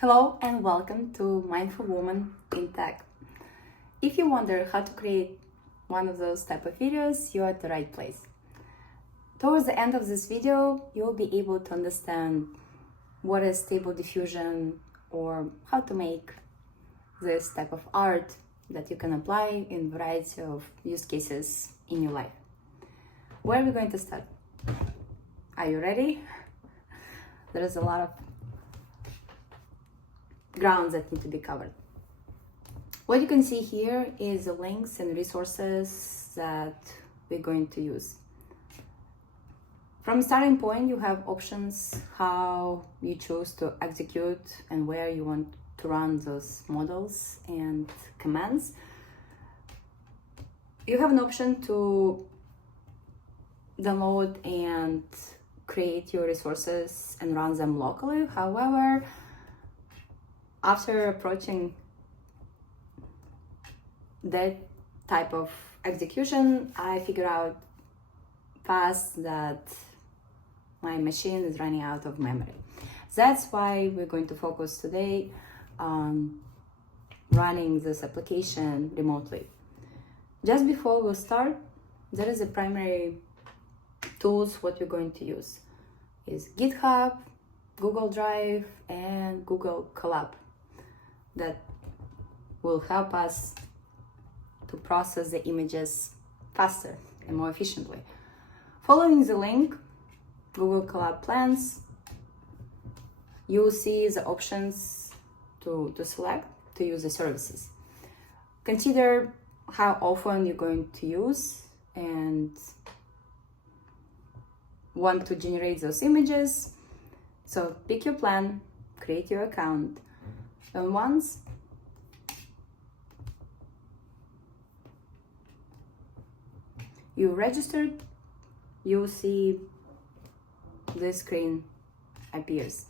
Hello and welcome to Mindful Woman in Tech. If you wonder how to create one of those type of videos, you're at the right place. Towards the end of this video, you'll be able to understand what is stable diffusion or how to make this type of art that you can apply in a variety of use cases in your life. Where are we going to start? Are you ready? There is a lot of grounds that need to be covered. What you can see here is the links and resources that we're going to use. From starting point, you have options how you choose to execute and where you want to run those models and commands. You have an option to download and create your resources and run them locally. However, after approaching that type of execution, I figured out fast that my machine is running out of memory. That's why we're going to focus today on running this application remotely. Just before we start, there is a primary tools what we're going to use is GitHub, Google Drive, and Google Colab that will help us to process the images faster and more efficiently. Following the link, Google Colab plans, you will see the options to select to use the services. Consider how often you're going to use and want to generate those images. So pick your plan, create your account, and once you registered, you'll see this screen appears.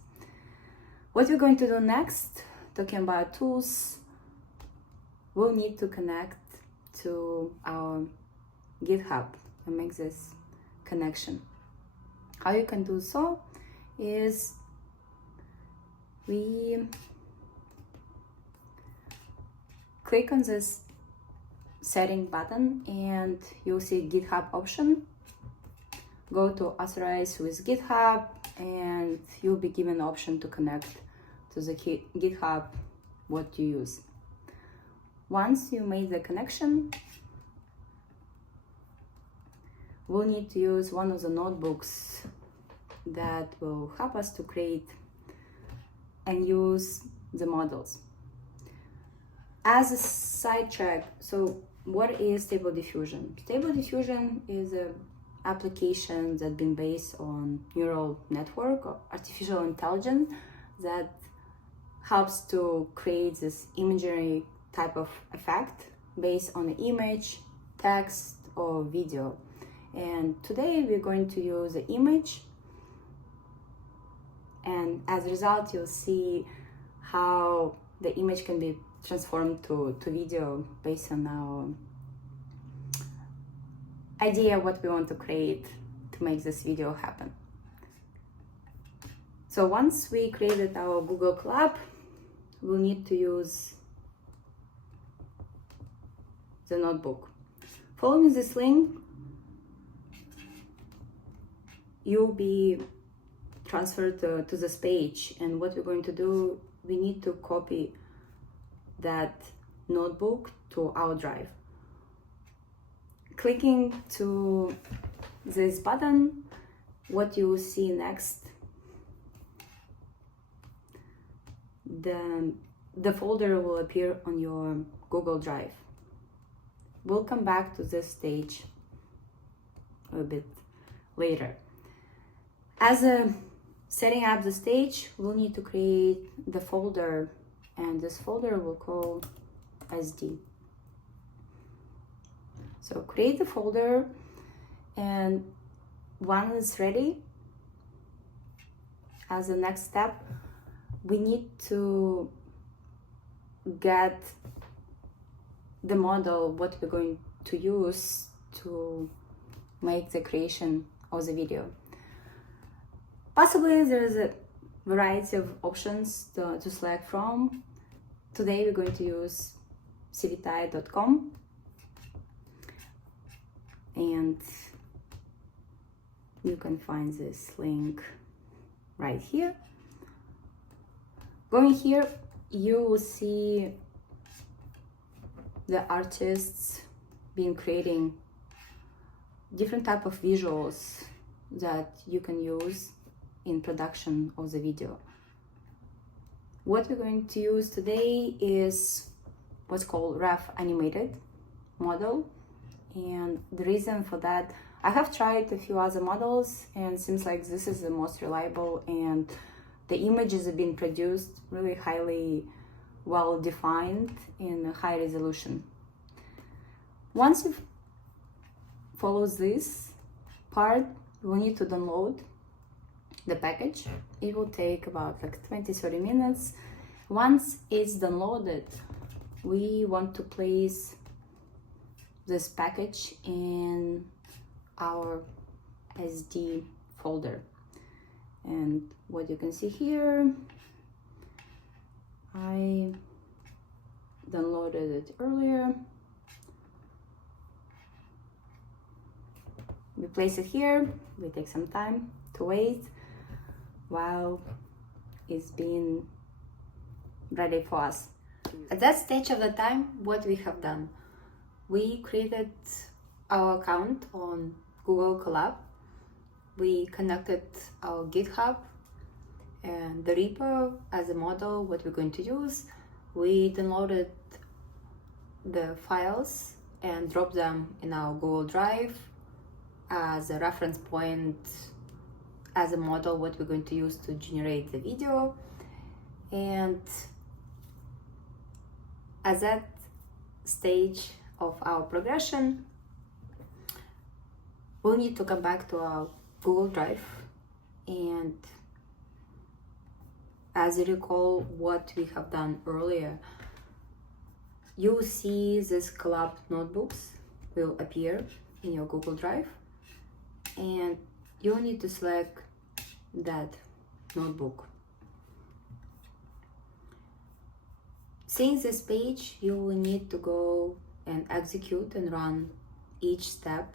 What we're going to do next, talking about tools, we'll need to connect to our GitHub and make this connection. How you can do so is we click on this setting button and you'll see GitHub option. Go to authorize with GitHub and you'll be given the option to connect to the GitHub what you use. Once you made the connection, we'll need to use one of the notebooks that will help us to create and use the models. As a sidetrack, so what is Stable Diffusion? Stable Diffusion is an application that's been based on neural network or artificial intelligence that helps to create this imagery type of effect based on an image, text, or video. And today we're going to use the image, and as a result you'll see how the image can be transformed to video based on our idea what we want to create to make this video happen. So once we created our Google Colab, we'll need to use the notebook. Following this link, you'll be transferred to this page, and what we're going to do, we need to copy that notebook to our drive. Clicking to this button, what you will see next, the folder will appear on your Google Drive. We'll come back to this stage a bit later. As a setting up the stage, we'll need to create the folder, and this folder we'll call SD. So create the folder, and when it's ready, as a next step, we need to get the model what we're going to use to make the creation of the video. Possibly there is a variety of options to select from. Today we're going to use cvti.com, and you can find this link right here. Going here, you will see the artists been creating different type of visuals that you can use in production of the video. What we're going to use today is what's called rough animated model, and the reason for that, I have tried a few other models and seems like this is the most reliable, and the images have been produced really highly well defined in a high resolution. Once you follow this part, we need to download the package. It will take about like 20-30 minutes. Once it's downloaded, we want to place this package in our SD folder. And what you can see here, I downloaded it earlier. We place it here. We take some time to wait while it's being ready for us. At that stage of the time, what we have done, we created our account on Google Colab. We connected our GitHub and the repo as a model, what we're going to use. We downloaded the files and dropped them in our Google Drive as a reference point, as a model, what we're going to use to generate the video. And at that stage of our progression, we'll need to come back to our Google Drive, and as you recall what we have done earlier, you will see this Colab notebooks will appear in your Google Drive, and you'll need to select that notebook. Seeing this page, you will need to go and execute and run each step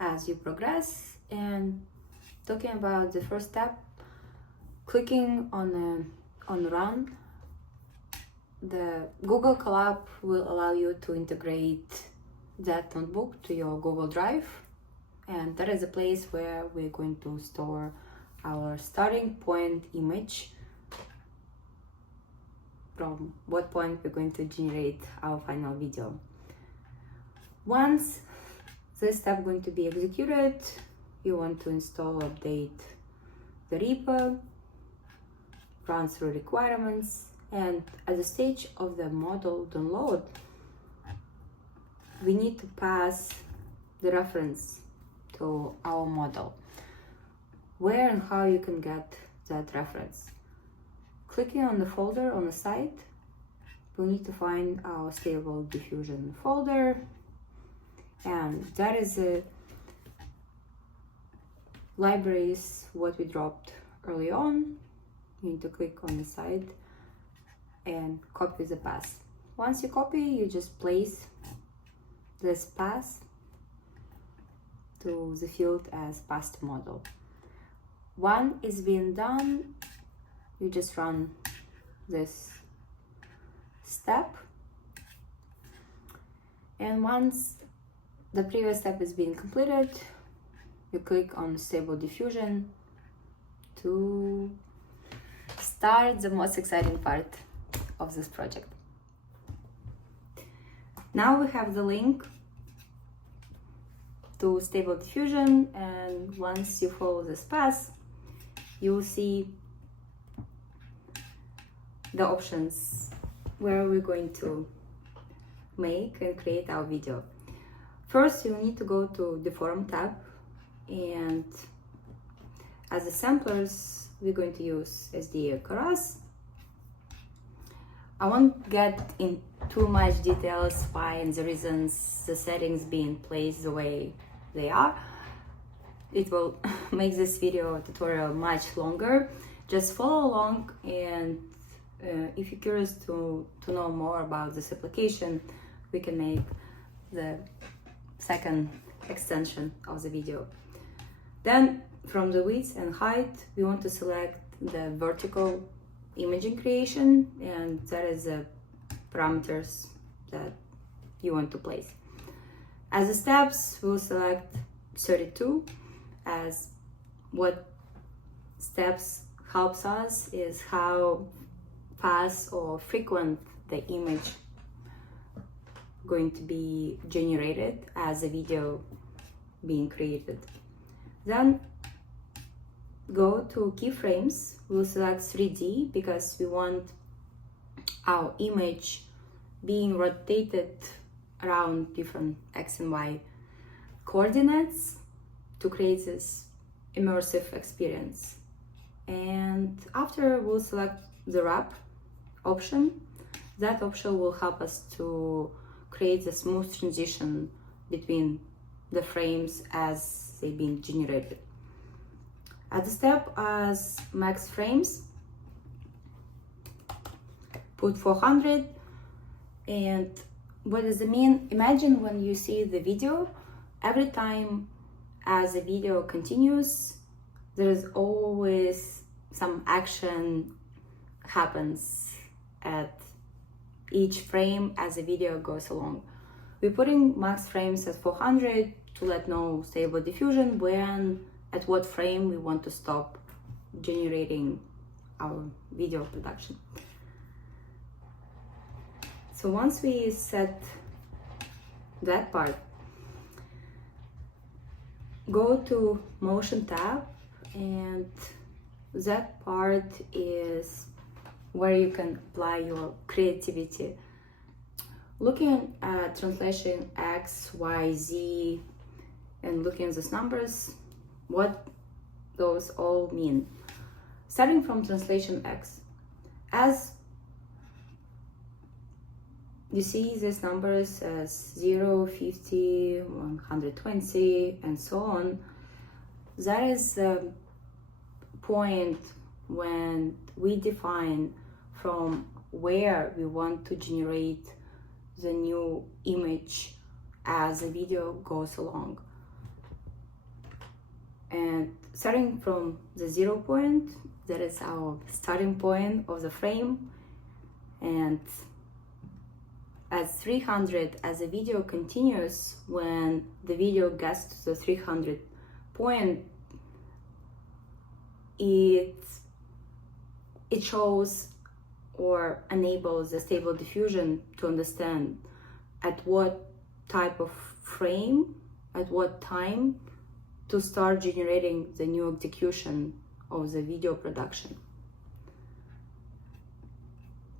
as you progress. And talking about the first step, clicking on run, the Google Colab will allow you to integrate that notebook to your Google Drive, and that is a place where we're going to store our starting point image, from what point we're going to generate our final video. Once this step is going to be executed, you want to install, update the repo, run through requirements, and at the stage of the model download, we need to pass the reference to our model. Where and how you can get that reference? Clicking on the folder on the side, we need to find our stable diffusion folder, and that is the libraries what we dropped early on. You need to click on the side and copy the path. Once you copy, you just place this path to the field as past model. One is being done, you just run this step, and once the previous step is being completed, you click on Stable Diffusion to start the most exciting part of this project. Now we have the link to Stable Diffusion, and once you follow this path, you will see the options where we're going to make and create our video. First, you need to go to the Forum tab, and as the samplers, we're going to use SD Keras. I won't get in too much details why and the reasons the settings being placed the way they are. it will make this video tutorial much longer. Just follow along, and if you're curious to know more about this application, we can make the second extension of the video. Then from the width and height, we want to select the vertical imaging creation, and that is the parameters that you want to place. As the steps, we'll select 32, as what steps helps us is how fast or frequent the image going to be generated as a video being created. Then go to keyframes. We'll select 3D because we want our image being rotated around different X and Y coordinates to create this immersive experience. And after, we'll select the wrap option. That option will help us to create a smooth transition between the frames as they're being generated. At the step as max frames, put 400. And what does it mean? Imagine when you see the video, every time as the video continues, there's always some action happens at each frame as the video goes along. We're putting max frames at 400 to let know Stable Diffusion when, at what frame we want to stop generating our video production. So once we set that part, go to Motion tab, and that part is where you can apply your creativity. Looking at translation X, Y, Z, and looking at those numbers, what those all mean. Starting from translation X, as you see these numbers as 0, 50, 120, and so on, that is the point when we define from where we want to generate the new image as the video goes along. And starting from the 0 point, that is our starting point of the frame, and at 300, as the video continues, when the video gets to the 300 point, it shows or enables the Stable Diffusion to understand at what type of frame, at what time to start generating the new execution of the video production.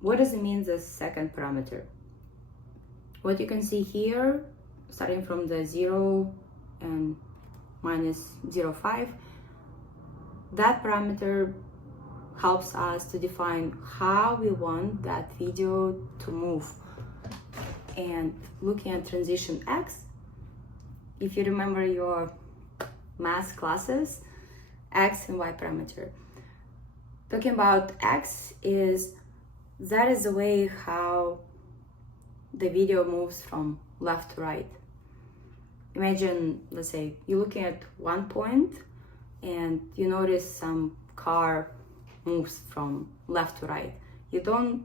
What does it mean, the second parameter? What you can see here, starting from the 0 and minus 0.5, that parameter helps us to define how we want that video to move. And looking at transition X, if you remember your math classes, X and Y parameter. Talking about X that is the way how the video moves from left to right. Imagine, let's say, you're looking at one point and you notice some car moves from left to right. You don't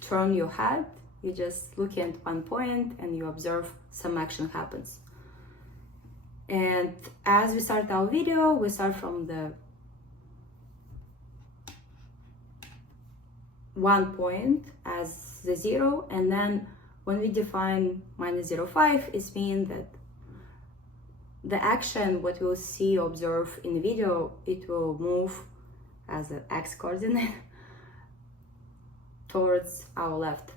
turn your head, you just look at one point and you observe some action happens. And as we start our video, we start from the 1 point as the 0, and then when we define minus 0.5, it means that the action, what we'll see, observe in the video, it will move as an X coordinate towards our left.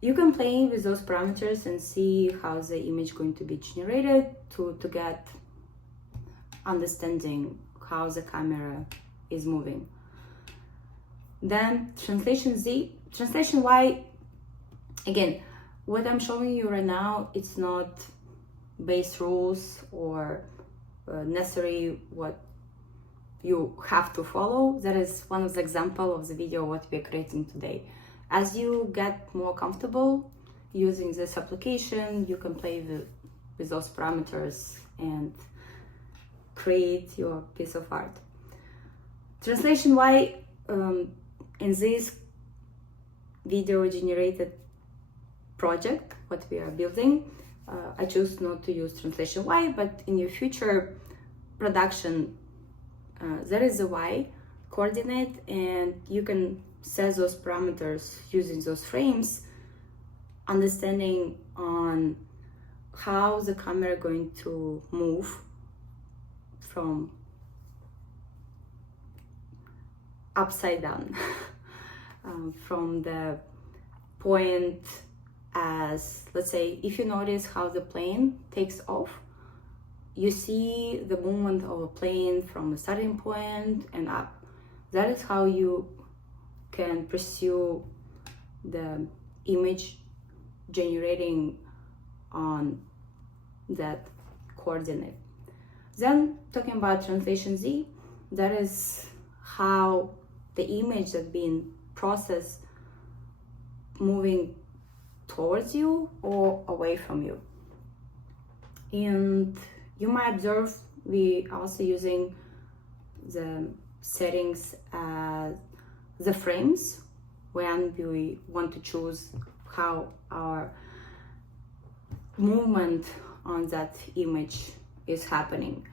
You can play with those parameters and see how the image going to be generated to get understanding how the camera is moving. Then translation Z, translation Y, again, what I'm showing you right now, it's not base rules or necessary what you have to follow. That is one of the example of the video what we're creating today. As you get more comfortable using this application, you can play with those parameters and create your piece of art. Translation Y, in this video generated project, what we are building, I choose not to use translation Y, but in your future production, there is a Y coordinate, and you can set those parameters using those frames, understanding on how the camera going to move from upside down from the point, as let's say, if you notice how the plane takes off, you see the movement of a plane from a starting point and up. That is how you can pursue the image generating on that coordinate. Then talking about translation Z, that is how the image that being processed moving towards you or away from you. And you might observe we also using the settings as the frames when we want to choose how our movement on that image is happening.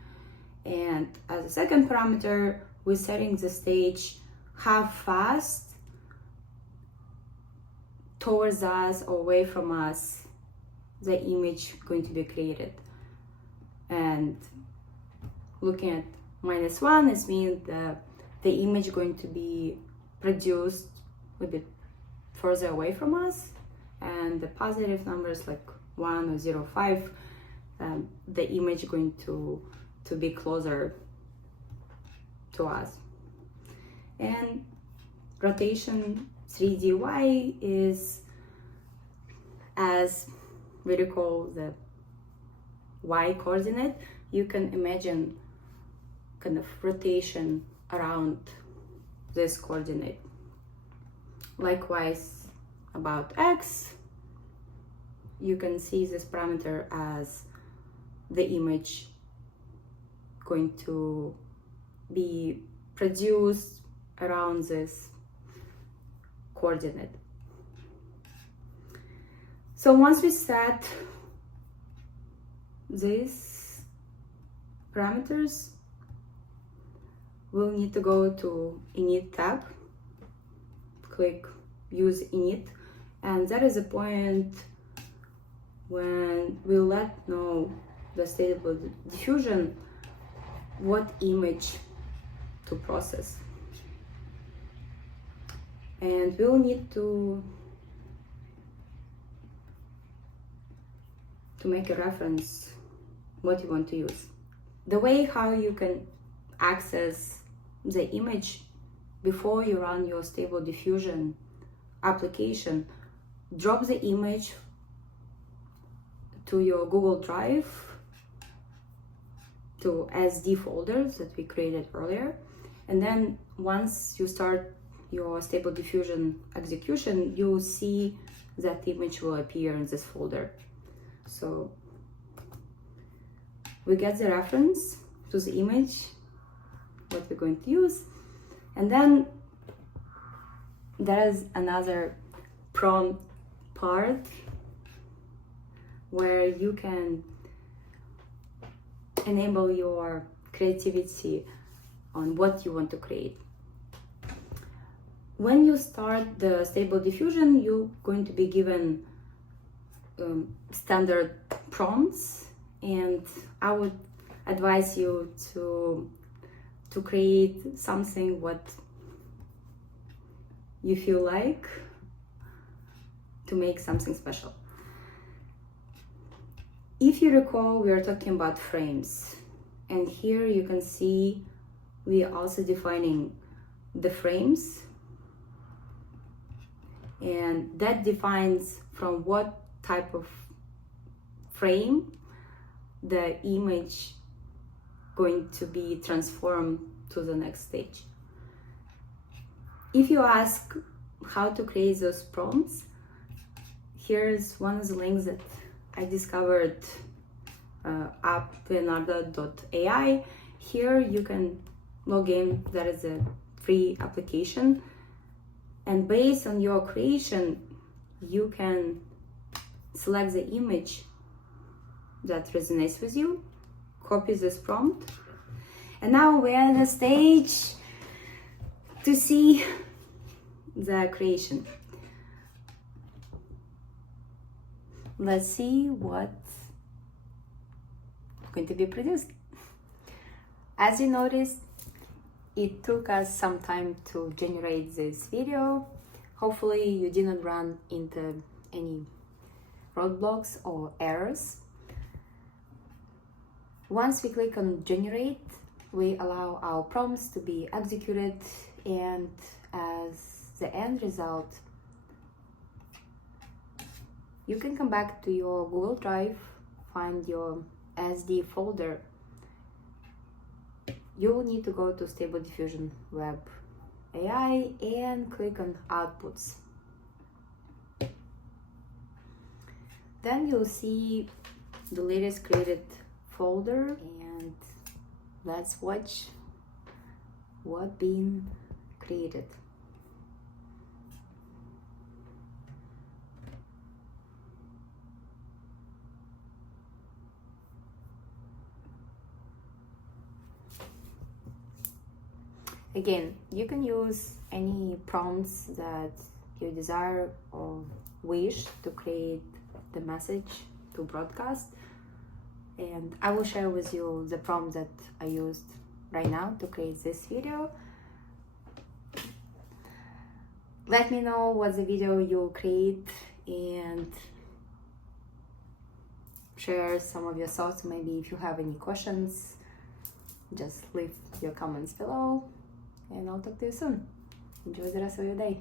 And as a second parameter, we're setting the stage how fast towards us or away from us the image going to be created. And looking at -1, it means that the image going to be produced a bit further away from us, and the positive numbers like 1 or 0.5, the image going to be closer to us. And rotation 3dy is, as we recall the y coordinate, you can imagine kind of rotation around this coordinate. Likewise about x, you can see this parameter as the image going to be produced around this coordinate. So once we set these parameters, we'll need to go to init tab, click use init, and that is a point when we'll let know the stable diffusion what image to process. And we'll need to make a reference what you want to use. The way how you can access the image before you run your stable diffusion application, drop the image to your Google Drive to SD folders that we created earlier, and then once you start your stable diffusion execution, you'll see that image will appear in this folder. So we get the reference to the image what we're going to use, and then there is another prompt part where you can enable your creativity on what you want to create. When you start the stable diffusion, you're going to be given standard prompts, and I would advise you to create something what you feel like, to make something special. If you recall, we are talking about frames, and here you can see we are also defining the frames, and that defines from what type of frame the image going to be transformed to the next stage. If you ask how to create those prompts, here's one of the links that I discovered, app leonardo.ai. Here you can log in. There is a free application, and based on your creation you can select the image that resonates with you, copy this prompt, and now we're at the stage to see the creation. Let's see what's going to be produced. As you noticed, it took us some time to generate this video. Hopefully you didn't run into any roadblocks or errors. Once we click on generate, we allow our prompts to be executed, and as the end result, you can come back to your Google Drive, find your SD folder. You will need to go to Stable Diffusion Web AI and click on Outputs. Then you'll see the latest created folder, and let's watch what being created. Again, you can use any prompts that you desire or wish to create the message to broadcast, and I will share with you the prompt that I used right now to create this video. Let me know what the video you create and share some of your thoughts. Maybe if you have any questions, just leave your comments below, and I'll talk to you soon. Enjoy the rest of your day.